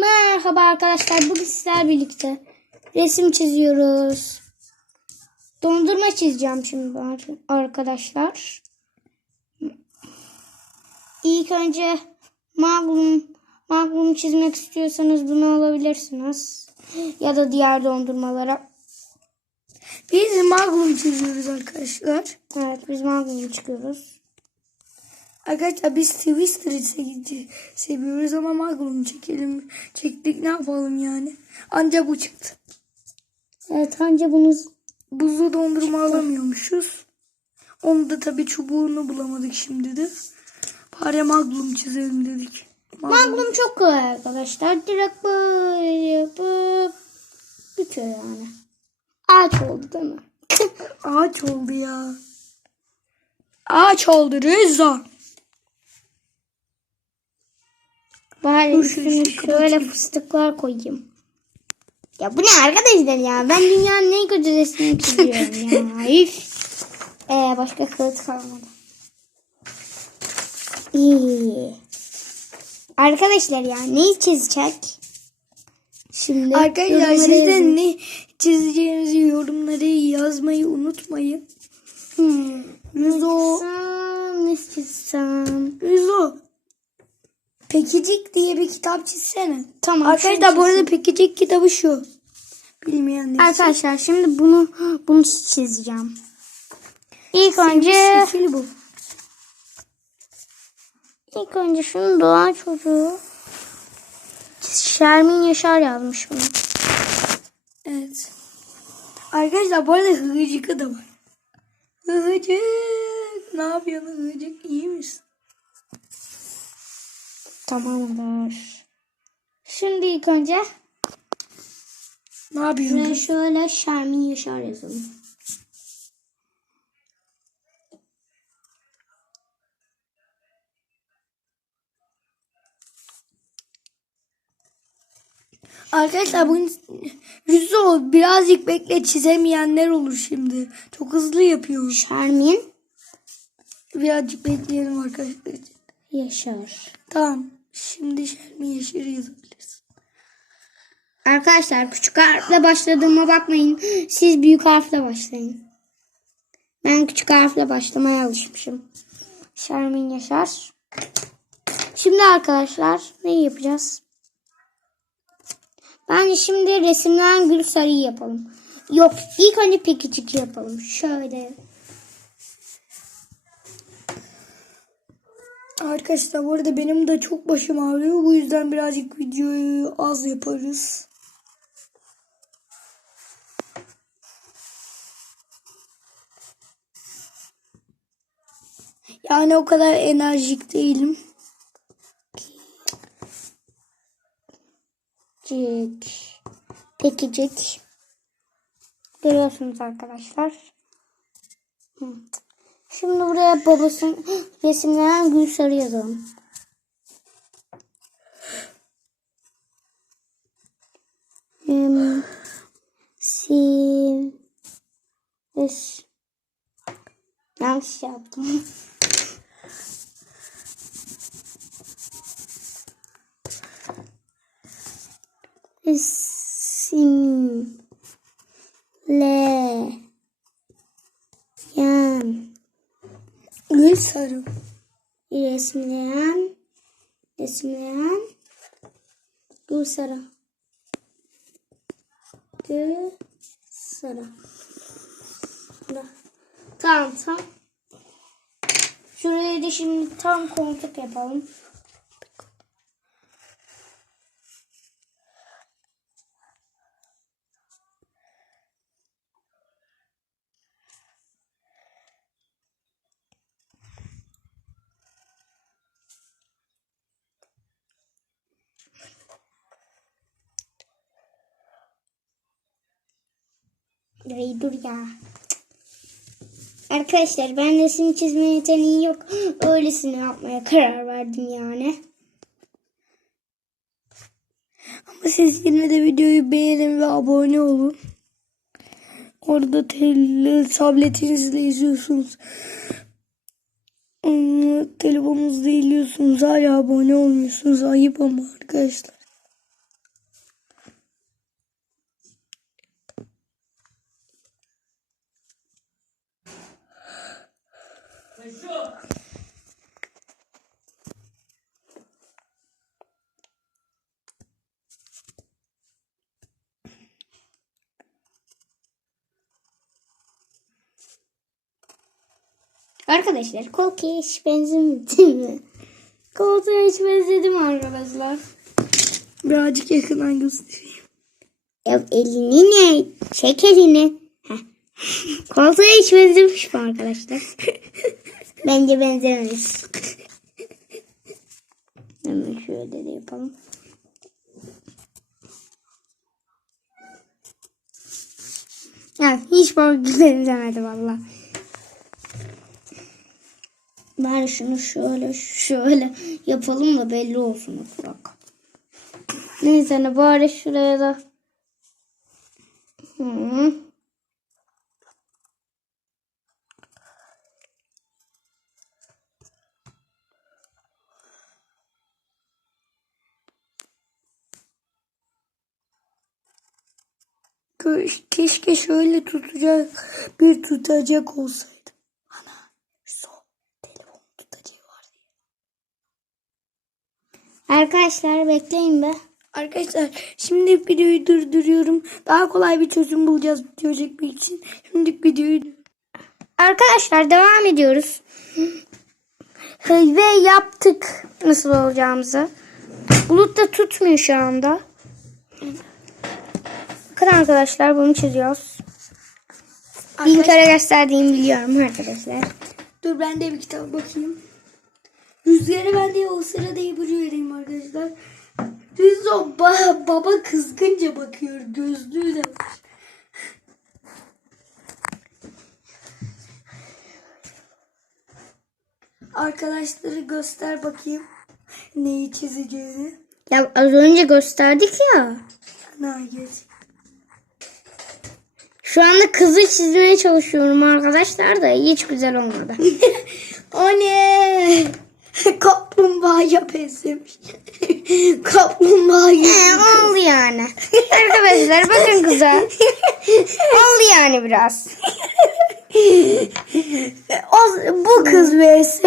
Merhaba arkadaşlar. Bugün sizler birlikte resim çiziyoruz. Dondurma çizeceğim şimdi arkadaşlar. İlk önce magnum, magnum çizmek istiyorsanız bunu alabilirsiniz. Ya da diğer dondurmalara. Biz magnum çiziyoruz arkadaşlar. Evet biz magnum çıkıyoruz. Arkadaşlar biz Twister'ı se- seviyoruz ama magnum çekelim. Çektik ne yapalım yani. Anca bu çıktı. Evet anca bunu Buzlu dondurma alamıyormuşuz. Onu da tabii çubuğunu bulamadık şimdi de. Bari magnum çizelim dedik. Magnum çok kolay arkadaşlar. Direkt böyle yapıp bitiyor yani. Ağaç oldu değil mi? Ağaç oldu ya. Ağaç oldu Reza. Bari Dur, üstüne şöyle fıstıklar koyayım. Ya bu ne arkadaşlar ya? Ben dünyanın en kötü resmini çiziyorum ya. Üf. Ee, başka kağıt kalmadı. İyi. Arkadaşlar ya neyi çizecek? Şimdi Arkadaşlar yorumlara siz de yazın. ne çizeceğinizi yorumlara yazmayı unutmayın. Hmm. Çizsem, ne çizsem? Rızo. Pekicik diye bir kitap çizsene. Tamam. Arkadaşlar bu arada Pekicik kitabı şu. Bilmeyenler için. Arkadaşlar şimdi bunu bunu çizeceğim. İlk önce Şekil bu. ilk önce şunu doğa çocuğu Şermin Yaşar yazmış bunu. Evet. Arkadaşlar bu arada Hıhıcık'ı da var. Hıhıcık. Ne yapıyorsun Hıhıcık? İyi misin? Tamamdır. Şimdi ilk önce Ne yapıyorsun? şuraya şöyle Şermin Yaşar yazalım. Arkadaşlar bugün Rüzo birazcık bekle çizemeyenler olur şimdi. Çok hızlı yapıyor. Şermin Birazcık bekleyelim arkadaşlar. Yaşar. Tamam. Şimdi Şermin Yaşar'ı yazabiliriz. Arkadaşlar küçük harfle başladığıma bakmayın. Siz büyük harfle başlayın. Ben küçük harfle başlamaya alışmışım. Şermin Yaşar. Şimdi arkadaşlar ne yapacağız? Bence şimdi resimden gül sarıyı yapalım. Yok ilk önce pekicik yapalım. Şöyle. Arkadaşlar bu arada benim de çok başım ağrıyor. Bu yüzden birazcık videoyu az yaparız. Yani o kadar enerjik değilim. Cik. Pekicik. Görüyorsunuz arkadaşlar. Hı. Şimdi buraya babasının resimlenen gül sarı yazalım. Hem si es yanlış yaptım. Resim sarı. resimleyen resimleyen gül sarı gül sarı Da. tamam tamam. Şuraya da şimdi tam koltuk yapalım Ay dur ya. Arkadaşlar ben resim çizme yeteneği yok. Öylesine yapmaya karar verdim yani. Ama siz yine de videoyu beğenin ve abone olun. Orada tabletinizle izliyorsunuz. Telefonunuzda izliyorsunuz. Hala abone olmuyorsunuz. Ayıp ama arkadaşlar. Arkadaşlar koltuğa hiç benzemedi mi? Koltuğa hiç benzedim arkadaşlar. Birazcık yakından göstereyim. Ya elini ne? Çek elini. Koltuğa hiç benzemiş mi arkadaşlar? Bence benzememiş. Hemen şöyle de yapalım. Ya hiç bana benzemedi valla. Ben şunu şöyle şöyle yapalım da belli olsun bak. Neyse ne bari şuraya da. Kö- Keşke şöyle tutacak bir tutacak olsaydı. Ana son telefon tutacağı var. Arkadaşlar bekleyin be. Arkadaşlar şimdi videoyu durduruyorum. Daha kolay bir çözüm bulacağız video çekmek için. Şimdi videoyu Arkadaşlar devam ediyoruz. Ve yaptık nasıl olacağımızı. Bulut da tutmuyor şu anda. Bakın arkadaşlar bunu çiziyoruz. Bin kere gösterdiğimi biliyorum arkadaşlar. Dur ben de bir kitap bakayım. Rüzgarı ben de o sırada vereyim arkadaşlar. Rüzgar ba- baba kızgınca bakıyor. Gözlüğü de var. Arkadaşları göster bakayım. Neyi çizeceğini. Ya az önce gösterdik ya. Geç. Şu anda kızı çizmeye çalışıyorum arkadaşlar da hiç güzel olmadı. O ne? Kaplumbağaya benzemiş. Kaplumbağa Ee, gibi. oldu yani. Arkadaşlar bakın kıza. Oldu yani biraz. O, bu kız vs.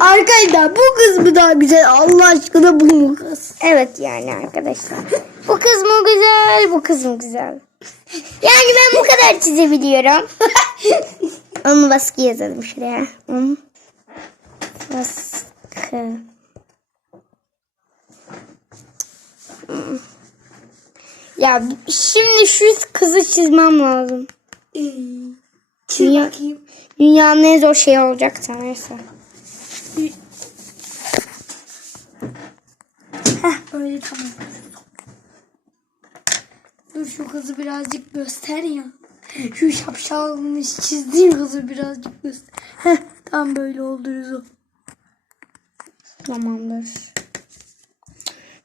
Arkadaşlar bu kız mı daha güzel? Allah aşkına bu mu kız? Evet yani arkadaşlar. Bu kız mı güzel, bu kız mı güzel? Yani ben bu kadar çizebiliyorum. Onu baskı yazalım şuraya. Onu baskı. Ya şimdi şu kızı çizmem lazım. Ee, çiz Dünya- bakayım. Dünyanın en zor şeyi olacak neyse. Heh öyle tamam. Dur şu kızı birazcık göster ya. Şu şapşalmış çizdiğim kızı birazcık göster. Heh tam böyle oldu Rüzo. Tamamdır.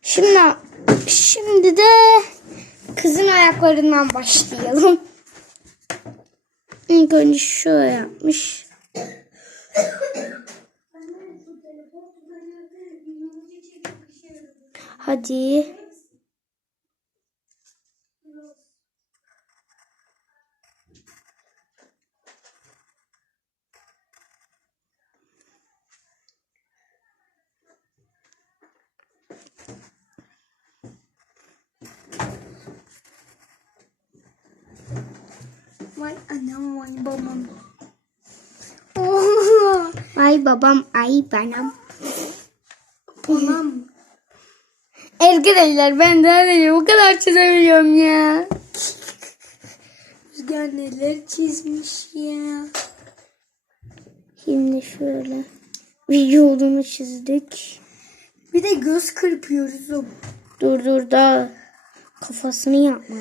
Şimdi şimdi de kızın ayaklarından başlayalım. İlk önce şöyle yapmış. Hadi. Vay anam vay babam. Oha. Ay babam ay benim. Babam. Arkadaşlar ben daha ne bu kadar çizebiliyorum ya. Rüzgar neler çizmiş ya. Şimdi şöyle vücudunu çizdik. Bir de göz kırpıyoruz o. Dur dur da kafasını yapma.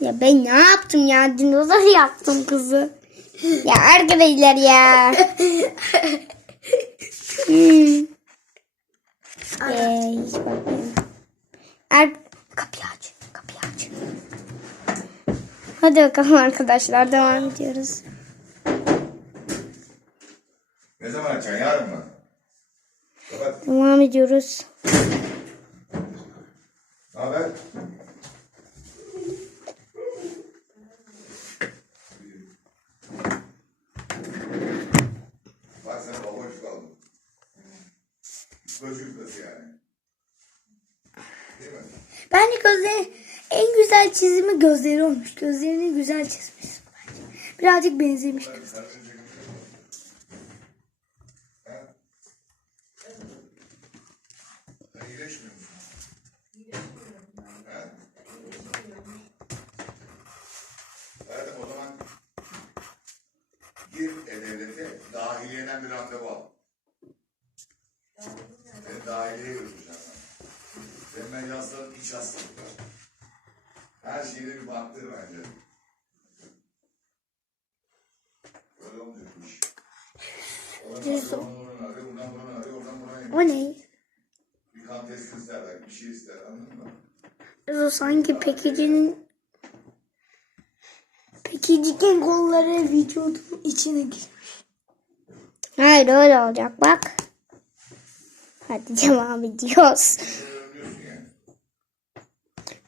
Ya ben ne yaptım ya? Dinozor yaptım kızı. Ya arkadaşlar ya. hmm. Ee, hiç. Er kapıyı aç. Kapıyı aç. Hadi bakalım arkadaşlar devam ediyoruz. Ne zaman açacaksın? Yarın mı? Kapat. Devam ediyoruz. Ne haber? Bak sana baba çocuk aldım. Böyle çocuk nasıl yani? Değil mi? Bence gözleri En güzel çizimi gözleri olmuş. Gözlerini güzel çizmişsin bence. Birazcık benzemiş kız. Sen iyileşmiyor musun? He? Hayatım o zaman gir E-Devlet'e dahiliyeden bir randevu al. Seni dahiliyeye götüreceğim ben. Senin bence hastalıklar. Her şeyine bir baktır bence. Böyle oradan buradan O ne? bir kan testi ister belki bir şey ister anladın mı? O sanki pekicinin pekicikin kolları vücudun içine gir. Hayır öyle olacak bak. Hadi devam ediyoruz.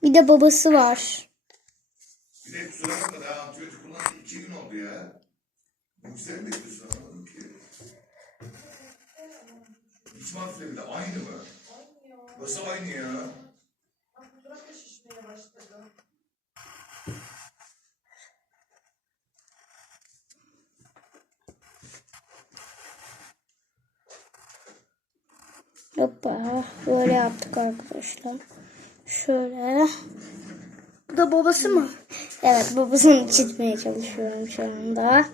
Bir de babası var. Bir de kusura bakma daha antibiyotik kullanan iki gün oldu ya. Mi bekliyorsun anlamadım ki. Hiç mahfile bir de aynı mı? Nasıl aynı ya? Hoppa. Böyle yaptık arkadaşlar. Şöyle. Bu da babası mı? Evet babasını çizmeye çalışıyorum şu anda.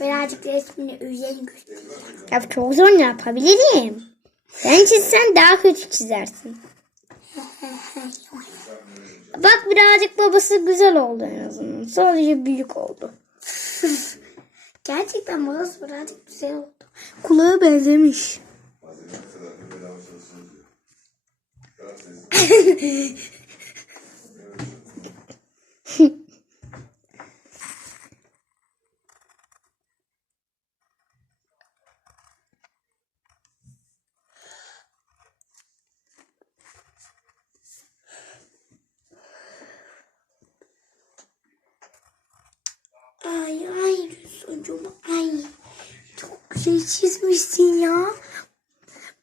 Birazcık resmini göster. Ya çok zor yapabilirim? Sen çizsen daha kötü çizersin. Bak birazcık babası güzel oldu en azından. Sadece büyük oldu. Gerçekten babası birazcık güzel oldu. Kulağı benzemiş. Bazen ne kadar bir bedava çalışıyoruz diyor. Kadar sessiz. Ay ay Rüzgacığım ay. Güzel çizmişsin ya.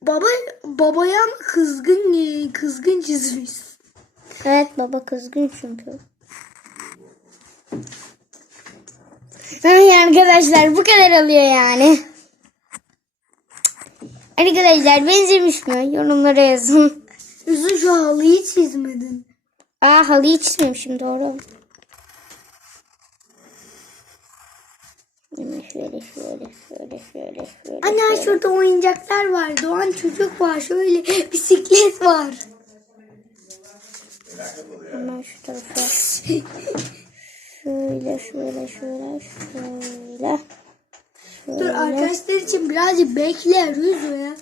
Baba babaya kızgın kızgın çizmiş. Evet baba kızgın çünkü. Ay arkadaşlar bu kadar oluyor yani. Arkadaşlar benzemiş mi? Yorumlara yazın. Rüzgar şu halıyı çizmedin. Aa halıyı çizmemişim doğru. Şöyle şöyle şöyle şöyle şöyle. Anne şöyle. şurada oyuncaklar var. Doğan çocuk var. Şöyle bisiklet var. Hemen şu tarafa. Şöyle şöyle şöyle şöyle. Dur arkadaşlar için birazcık bekle Rüzgar.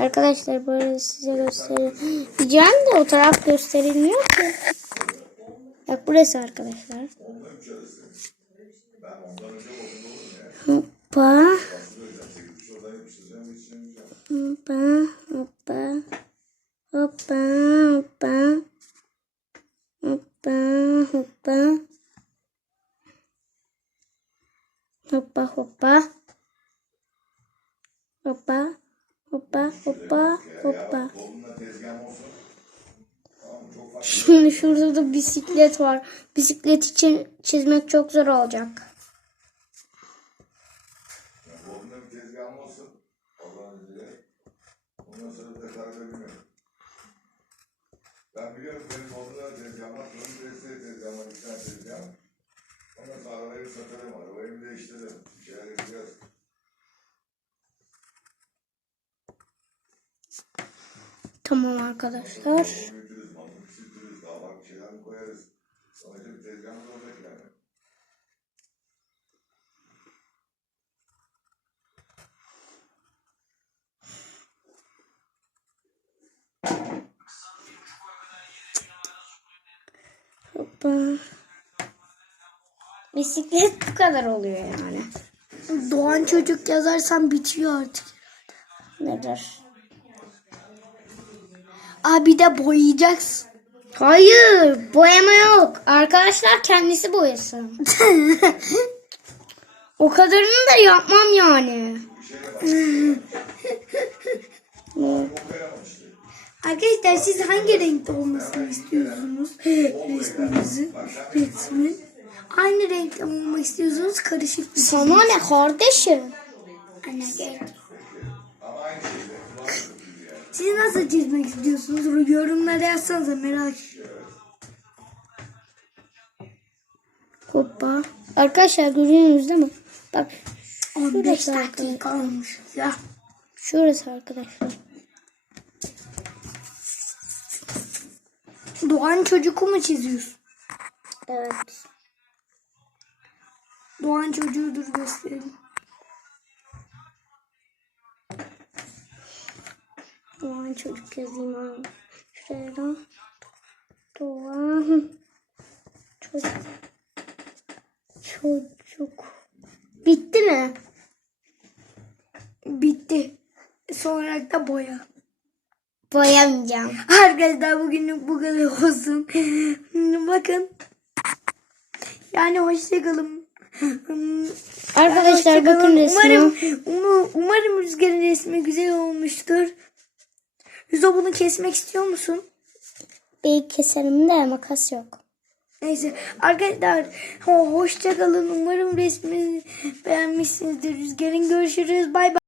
Arkadaşlar böyle size göstereceğim de o taraf gösterilmiyor ki. Bak burası arkadaşlar. Hoppa. Hoppa. Hoppa. Hoppa. Hoppa. Hoppa. Hoppa. Hoppa hoppa. Hoppa. Hoppa hoppa hoppa. Şimdi şurada da bisiklet var. Bisiklet için çizmek çok zor olacak. Kolunda bir tezgahım olsun. Allah'ın izniyle. Ondan sonra da karga bilmiyorum. Ben biliyorum kolunda da tezgahım var. Senin de tezgahım var. İki tane tezgahım. Ondan sonra arabayı satarım. Arabayı değiştiririm. Bir şeyler yapacağız. Tamam arkadaşlar. Onu büyütürüz, mantık küçültürüz. Daha farklı şeyler mi koyarız? Sonuçta bir tezgahımız olacak yani. Hoppa. Bisiklet bu kadar oluyor yani. Doğan çocuk yazarsan bitiyor artık. Nedir? Abi de boyayacaksın. Hayır boyama yok. Arkadaşlar kendisi boyasın. o kadarını da yapmam yani. Arkadaşlar siz hangi renkte olmasını istiyorsunuz? Resminizi. Resmin. Aynı renkte olmak istiyorsunuz? Karışık bir Sana ne kardeşim? Anne yani. Siz nasıl çizmek istiyorsunuz? Yorumlara yazsanıza merak Hoppa. Arkadaşlar görüyorsunuz değil mi? Bak 15 Şurası dakika olmuş ya. şurası arkadaşlar. Doğan çocuğu mu çiziyorsun? Evet. Doğan çocuğudur gösterelim. Doğan çocuk yazayım abi. Şuraya da. Doğan çocuk. Çocuk. Bitti mi? Bitti. Sonra da boya. Boyamayacağım. Arkadaşlar bugünlük bu kadar olsun. Bakın. Yani hoşçakalın. Arkadaşlar bakın resme. Umarım, umarım rüzgarın resmi güzel olmuştur. Yüzo bunu kesmek istiyor musun? Bir keserim de makas yok. Neyse arkadaşlar ho- hoşça kalın. Umarım resmi beğenmişsinizdir. Rüzgarın görüşürüz. Bay bay.